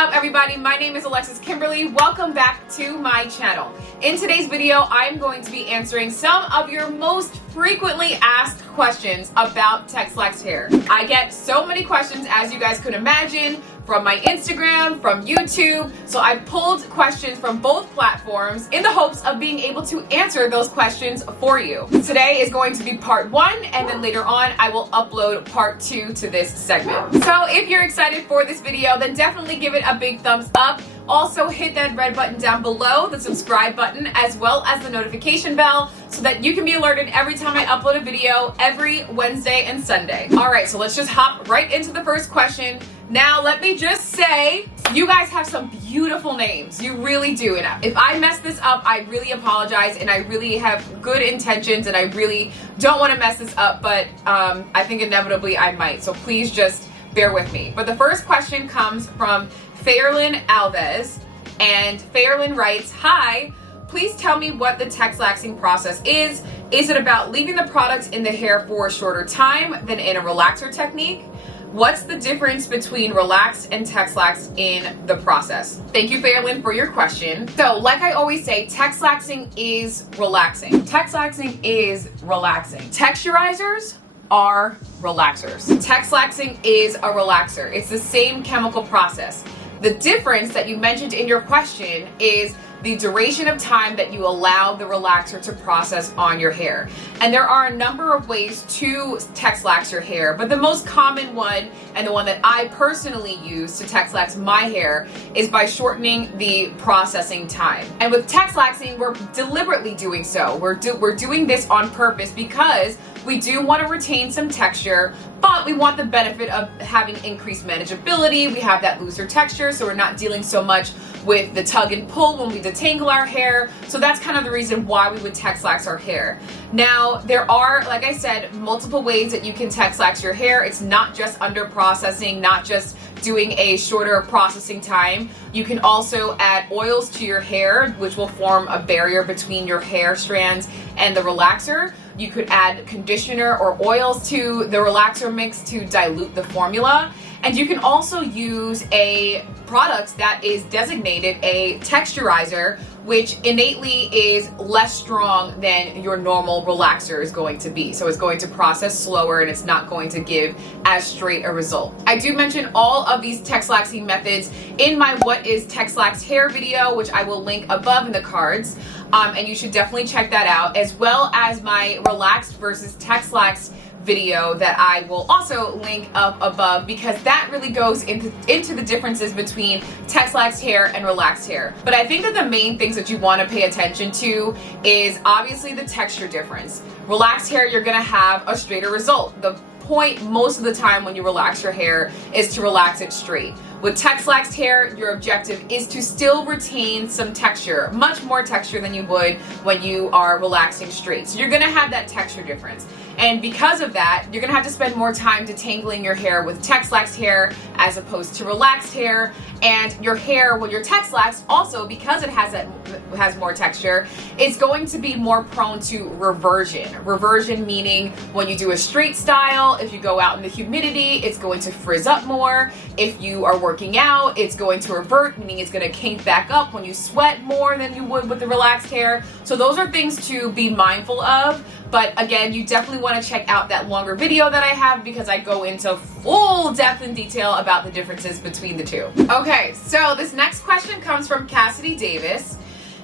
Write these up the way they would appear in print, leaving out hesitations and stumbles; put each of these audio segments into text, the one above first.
up, everybody? My name is Alexis Kimberly. Welcome back to my channel. In today's video, I'm going to be answering some of your most frequently asked questions about Texlaxed hair. I get so many questions, as you guys could imagine, from my Instagram, from YouTube. So I've pulled questions from both platforms in the hopes of being able to answer those questions for you. Today is going to be part 1, and then later on I will upload part 2 to this segment. So if you're excited for this video, then definitely give it a big thumbs up. Also hit that red button down below, the subscribe button, as well as the notification bell, so that you can be alerted every time I upload a video every Wednesday and Sunday. All right, so let's just hop right into the first question. Now, let me just say, you guys have some beautiful names. You really do. And if I mess this up, I really apologize, and I really have good intentions, and I really don't want to mess this up, but I think inevitably I might. So please just bear with me. But the first question comes from Fairlyn Alves, and Fairlyn writes, "Hi, please tell me what the texlaxing process is. Is it about leaving the product in the hair for a shorter time than in a relaxer technique? What's the difference between relaxed and texlaxed in the process?" Thank you, Fairlyn, for your question. So, like I always say, texlaxing is relaxing. Texlaxing is relaxing. Texturizers are relaxers. Texlaxing is a relaxer. It's the same chemical process. The difference that you mentioned in your question is the duration of time that you allow the relaxer to process on your hair. And there are a number of ways to texlax your hair, but the most common one, and the one that I personally use to texlax my hair, is by shortening the processing time. And with texlaxing, we're deliberately doing so. We're doing this on purpose because we do want to retain some texture, but we want the benefit of having increased manageability. We have that looser texture, so we're not dealing so much with the tug and pull when we detangle our hair. So that's kind of the reason why we would texlax our hair. Now, there are, like I said, multiple ways that you can texlax your hair. It's not just under processing, not just doing a shorter processing time. You can also add oils to your hair, which will form a barrier between your hair strands and the relaxer. You could add conditioner or oils to the relaxer mix to dilute the formula. And you can also use a product that is designated a texturizer, which innately is less strong than your normal relaxer is going to be. So it's going to process slower, and it's not going to give as straight a result. I do mention all of these texlaxing methods in my What is Texlaxed Hair video, which I will link above in the cards. And you should definitely check that out, as well as my relaxed versus texlaxed video that I will also link up above, because that really goes into the differences between texlaxed hair and relaxed hair. But I think that the main things that you want to pay attention to is obviously the texture difference. Relaxed hair, you're going to have a straighter result. The point most of the time when you relax your hair is to relax it straight. With texlaxed hair, your objective is to still retain some texture, much more texture than you would when you are relaxing straight. So you're gonna have that texture difference. And because of that, you're gonna have to spend more time detangling your hair with texlaxed hair as opposed to relaxed hair. And your hair, when you're texlaxed, also because it has more texture, it's going to be more prone to reversion. Reversion meaning when you do a straight style, if you go out in the humidity, it's going to frizz up more. If you are working out, it's going to revert, meaning it's going to kink back up when you sweat more than you would with the relaxed hair. So those are things to be mindful of. But again, you definitely want to check out that longer video that I have, because I go into full depth and detail about the differences between the two. Okay, so this next question comes from Cassidy Davis,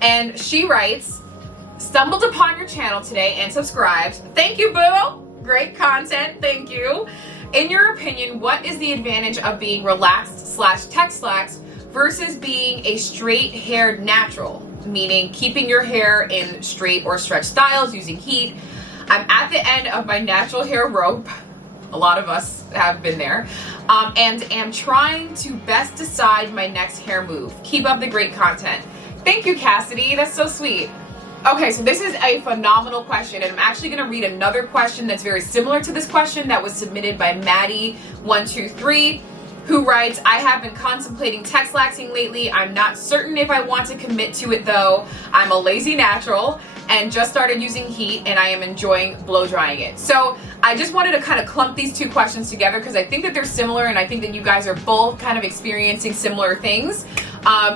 and she writes, "Stumbled upon your channel today and subscribed. Thank you, boo. Great content. Thank you. In your opinion, what is the advantage of being relaxed/texlaxed versus being a straight-haired natural, meaning keeping your hair in straight or stretch styles using heat? I'm at the end of my natural hair rope." A lot of us have been there. "And am trying to best decide my next hair move. Keep up the great content." Thank you, Cassidy. That's so sweet. Okay, so this is a phenomenal question, and I'm actually going to read another question that's very similar to this question that was submitted by Maddie123, who writes, I have been contemplating texlaxing lately. I'm not certain if I want to commit to it though. I'm a lazy natural and just started using heat and I am enjoying blow drying it. So I just wanted to kind of clump these two questions together because I think that they're similar and I think that you guys are both kind of experiencing similar things.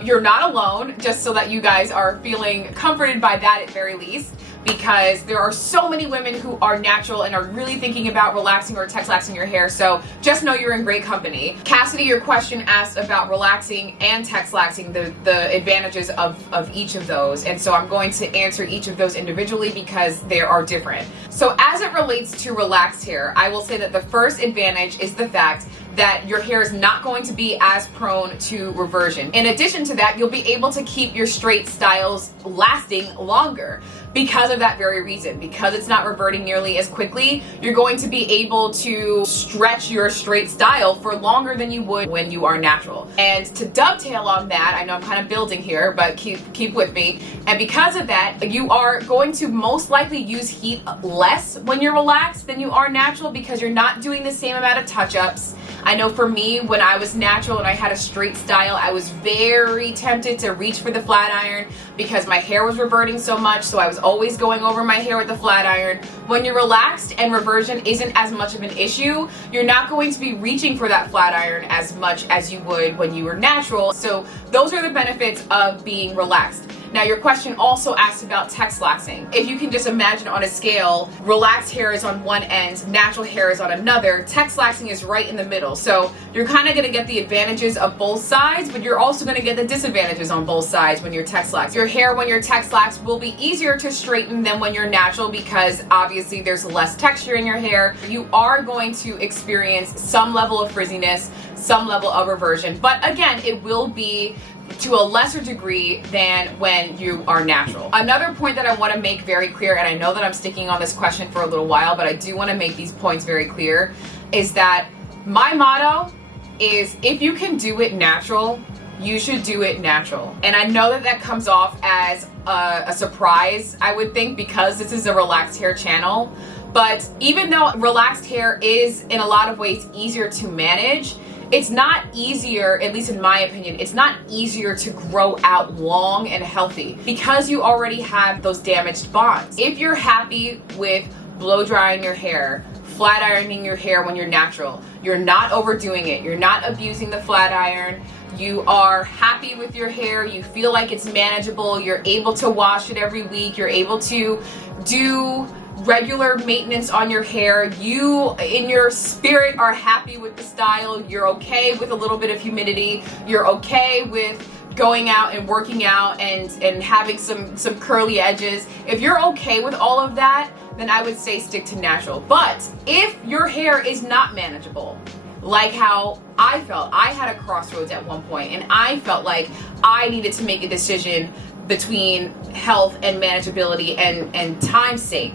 You're not alone, just so that you guys are feeling comforted by that at very least, because there are so many women who are natural and are really thinking about relaxing or texlaxing your hair, so just know you're in great company. Cassidy, your question asked about relaxing and texlaxing, the advantages of each of those, and so I'm going to answer each of those individually because they are different. So as it relates to relaxed hair, I will say that the first advantage is the fact that your hair is not going to be as prone to reversion. In addition to that, you'll be able to keep your straight styles lasting longer because of that very reason. Because it's not reverting nearly as quickly, you're going to be able to stretch your straight style for longer than you would when you are natural. And to dovetail on that, I know I'm kind of building here, but keep with me. And because of that, you are going to most likely use heat less when you're relaxed than you are natural because you're not doing the same amount of touch-ups. I know for me, when I was natural and I had a straight style, I was very tempted to reach for the flat iron because my hair was reverting so much, so I was always going over my hair with the flat iron. When you're relaxed and reversion isn't as much of an issue, you're not going to be reaching for that flat iron as much as you would when you were natural. So those are the benefits of being relaxed. Now, your question also asked about texlaxing. If you can just imagine on a scale, relaxed hair is on one end, natural hair is on another, texlaxing is right in the middle. So you're kind of going to get the advantages of both sides, but you're also going to get the disadvantages on both sides when you're texlaxed. Your hair when you're texlaxed will be easier to straighten than when you're natural because obviously there's less texture in your hair. You are going to experience some level of frizziness, some level of reversion, but again, it will be to a lesser degree than when you are natural. Another point that I want to make very clear, and I know that I'm sticking on this question for a little while, but I do want to make these points very clear, is that my motto is if you can do it natural, you should do it natural. And I know that that comes off as a surprise, I would think, because this is a relaxed hair channel. But even though relaxed hair is in a lot of ways easier to manage, it's not easier, at least in my opinion, it's not easier to grow out long and healthy because you already have those damaged bonds. If you're happy with blow drying your hair, flat ironing your hair when you're natural, you're not overdoing it, you're not abusing the flat iron, you are happy with your hair, you feel like it's manageable, you're able to wash it every week, you're able to do regular maintenance on your hair, you in your spirit are happy with the style, you're okay with a little bit of humidity, you're okay with going out and working out and having some curly edges. If you're okay with all of that, then I would say stick to natural. But if your hair is not manageable, like how I felt, I had a crossroads at one point and I felt like I needed to make a decision between health and manageability and time's sake.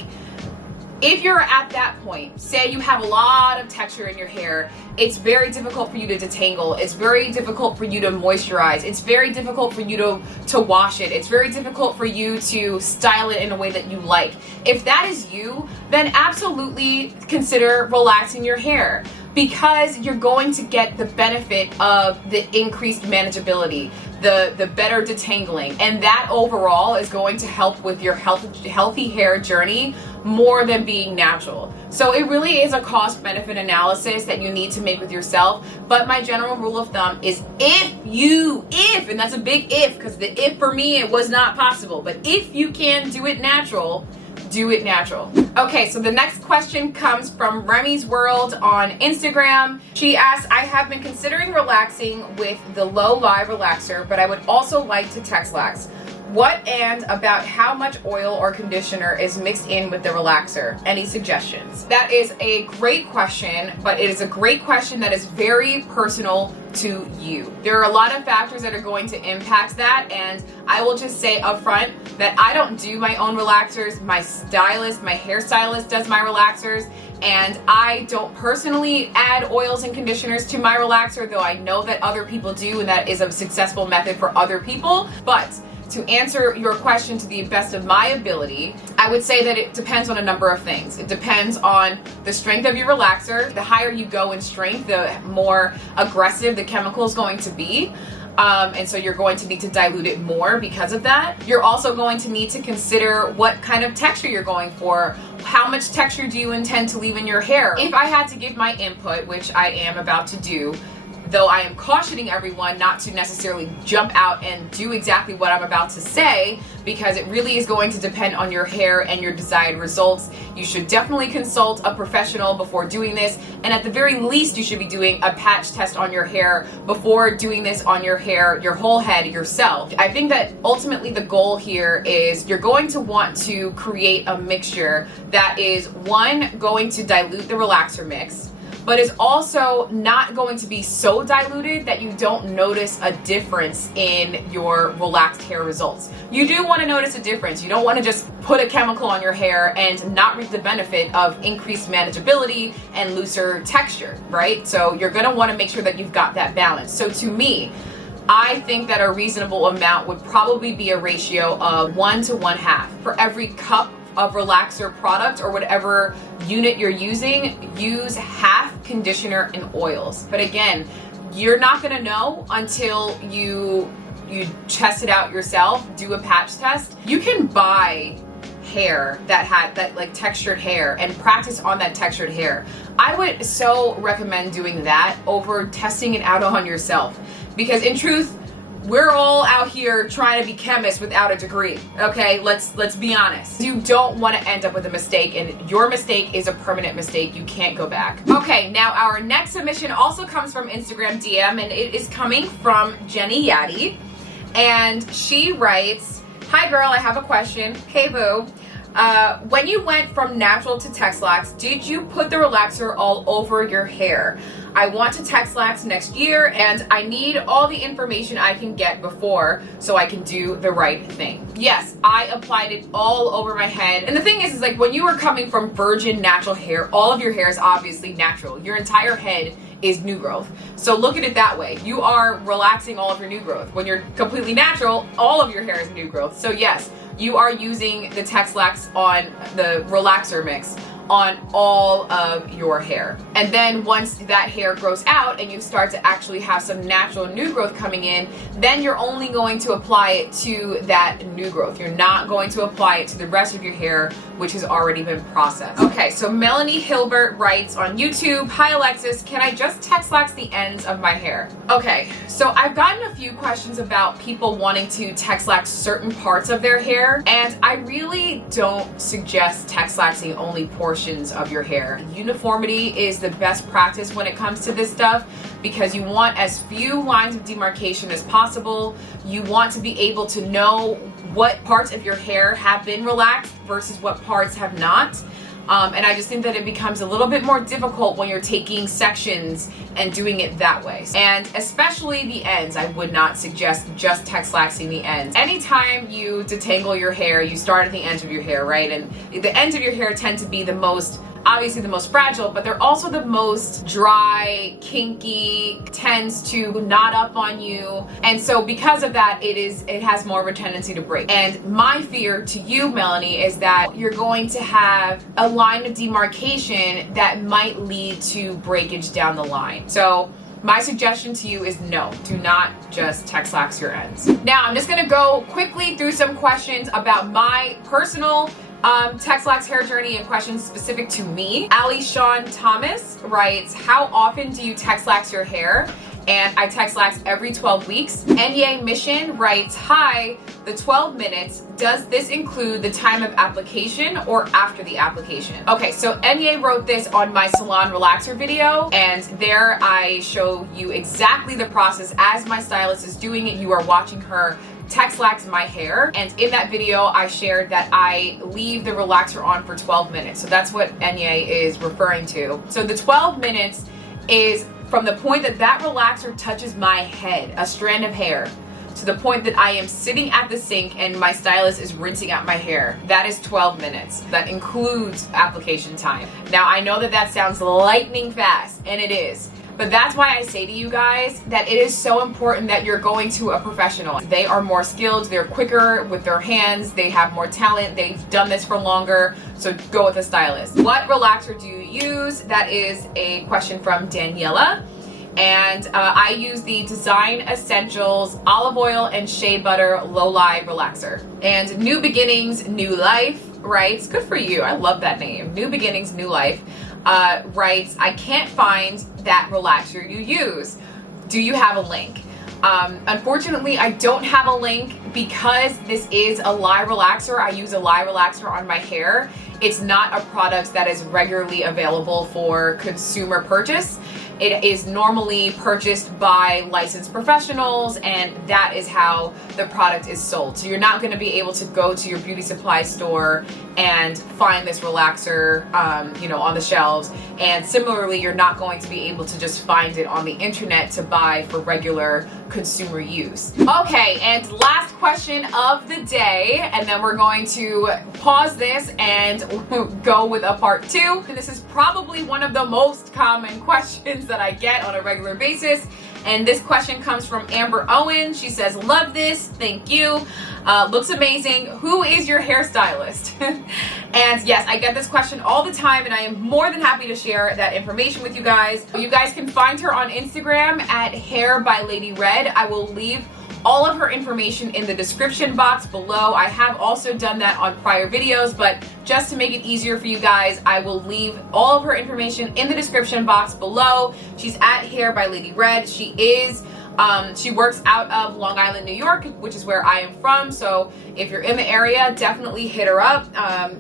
If you're at that point, say you have a lot of texture in your hair, it's very difficult for you to detangle, it's very difficult for you to moisturize, it's very difficult for you to wash it, it's very difficult for you to style it in a way that you like. If that is you, then absolutely consider relaxing your hair because you're going to get the benefit of the increased manageability, the better detangling, and that overall is going to help with your healthy hair journey more than being natural. So it really is a cost benefit analysis that you need to make with yourself. But my general rule of thumb is if, and that's a big if, because the if for me, it was not possible, but if you can do it natural, do it natural. Okay, so the next question comes from Remy's World on Instagram. She asks, I have been considering relaxing with the low lie relaxer, but I would also like to texlax. What and about how much oil or conditioner is mixed in with the relaxer? Any suggestions? That is a great question, but it is a great question that is very personal to you. There are a lot of factors that are going to impact that, and I will just say up front that I don't do my own relaxers. My stylist, my hairstylist does my relaxers, and I don't personally add oils and conditioners to my relaxer, though I know that other people do, and that is a successful method for other people. But to answer your question to the best of my ability, I would say that it depends on a number of things. It depends on the strength of your relaxer. The higher you go in strength, the more aggressive the chemical is going to be. And so you're going to need to dilute it more because of that. You're also going to need to consider what kind of texture you're going for. How much texture do you intend to leave in your hair? If I had to give my input, which I am about to do, though I am cautioning everyone not to necessarily jump out and do exactly what I'm about to say, because it really is going to depend on your hair and your desired results. You should definitely consult a professional before doing this, and at the very least you should be doing a patch test on your hair before doing this on your hair, your whole head, yourself. I think that ultimately the goal here is you're going to want to create a mixture that is, one, going to dilute the relaxer mix, but is also not going to be so diluted that you don't notice a difference in your relaxed hair results. You do want to notice a difference. You don't want to just put a chemical on your hair and not reap the benefit of increased manageability and looser texture, right? So you're going to want to make sure that you've got that balance. So to me, I think that a reasonable amount would probably be a ratio of 1 to 1/2. For every cup of relaxer product or whatever unit you're using, use half conditioner and oils. But again, you're not gonna know until you test it out yourself, do a patch test. You can buy hair that had that like textured hair and practice on that textured hair. I would so recommend doing that over testing it out on yourself, because in truth, we're all out here trying to be chemists without a degree, okay? Let's be honest. You don't want to end up with a mistake, and your mistake is a permanent mistake. You can't go back. Okay, now our next submission also comes from Instagram DM, and it is coming from Jenny Yaddy. And she writes, "Hi girl, I have a question. Hey boo. When you went from natural to Texlaxed, did you put the relaxer all over your hair? I want to Texlaxed next year and I need all the information I can get before so I can do the right thing." Yes, I applied it all over my head. And the thing is like when you are coming from virgin natural hair, all of your hair is obviously natural. Your entire head is new growth. So look at it that way. You are relaxing all of your new growth. When you're completely natural, all of your hair is new growth. So yes, you are using the Texlaxed on the relaxer mix on all of your hair. And then once that hair grows out and you start to actually have some natural new growth coming in, then you're only going to apply it to that new growth. You're not going to apply it to the rest of your hair, which has already been processed. Okay, so Melanie Hilbert writes on YouTube, "Hi Alexis, can I just Texlax the ends of my hair?" Okay, so I've gotten a few questions about people wanting to Texlax certain parts of their hair, and I really don't suggest Texlaxing only portions of your hair. Uniformity is the best practice when it comes to this stuff, because you want as few lines of demarcation as possible. You want to be able to know what parts of your hair have been relaxed versus what parts have not. And I just think that it becomes a little bit more difficult when you're taking sections and doing it that way. And especially the ends, I would not suggest just Texlaxing the ends. Anytime you detangle your hair, you start at the ends of your hair, right? And the ends of your hair tend to be the most, obviously the most fragile, but they're also the most dry, kinky, tends to knot up on you. And so because of that, it has more of a tendency to break. And my fear to you, Melanie, is that you're going to have a line of demarcation that might lead to breakage down the line. So my suggestion to you is no, do not just Texlax your ends. Now I'm just gonna go quickly through some questions about my personal Texlax hair journey and questions specific to me. Ali Sean Thomas writes, "How often do you Texlax your hair?" And I Texlax every 12 weeks. Enye Mission writes, "Hi, the 12 minutes, does this include the time of application or after the application?" Okay, so Enye wrote this on my salon relaxer video, and there I show you exactly the process as my stylist is doing it. You are watching her Texlax my hair, and in that video I shared that I leave the relaxer on for 12 minutes. So that's what Enye is referring to. So the 12 minutes is from the point that that relaxer touches my head, a strand of hair, to the point that I am sitting at the sink and my stylist is rinsing out my hair. That is 12 minutes. That includes application time. Now I know that that sounds lightning fast, and it is. But that's why I say to you guys that it is so important that you're going to a professional. They are more skilled, they're quicker with their hands, they have more talent, they've done this for longer, so go with a stylist. What relaxer do you use? That is a question from Daniela. And I use the Design Essentials Olive Oil and Shea Butter Low-Lie Relaxer. And New Beginnings, New Life writes, good for you, I love that name, New Beginnings, New Life, writes, I can't find that relaxer you use. Do you have a link? Unfortunately, I don't have a link because this is a lye relaxer. I use a lye relaxer on my hair. It's not a product that is regularly available for consumer purchase. It is normally purchased by licensed professionals, and that is how the product is sold. So you're not going to be able to go to your beauty supply store and find this relaxer, on the shelves. And similarly, you're not going to be able to just find it on the internet to buy for regular consumer use. Okay, and last question of the day, and then we're going to pause this and go with a part 2. And this is probably one of the most common questions that I get on a regular basis. And this question comes from Amber Owen. She says, love this, thank you. Looks amazing. Who is your hairstylist? And yes, I get this question all the time, and I am more than happy to share that information with you guys. You guys can find her on Instagram at hairbyladired. I will leave all of her information in the description box below. I have also done that on prior videos, but just to make it easier for you guys, I will leave all of her information in the description box below. She's at hairbyladired. She works out of Long Island, New York, which is where I am from. So if you're in the area, definitely hit her up.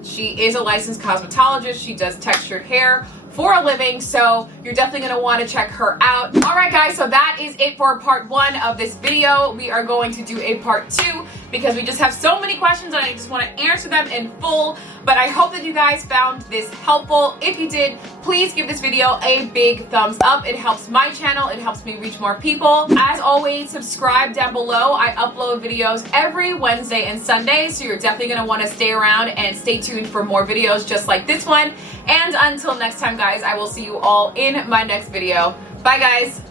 She is a licensed cosmetologist. She does textured hair for a living, so you're definitely going to want to check her out. All right, guys, so that is it for part 1 of this video. We are going to do a part 2 because we just have so many questions and I just want to answer them in full. But I hope that you guys found this helpful. If you did, please give this video a big thumbs up. It helps my channel. It helps me reach more people. As always, subscribe down below. I upload videos every Wednesday and Sunday, so you're definitely going to want to stay around and stay tuned for more videos just like this one. And until next time, guys, I will see you all in my next video. Bye, guys.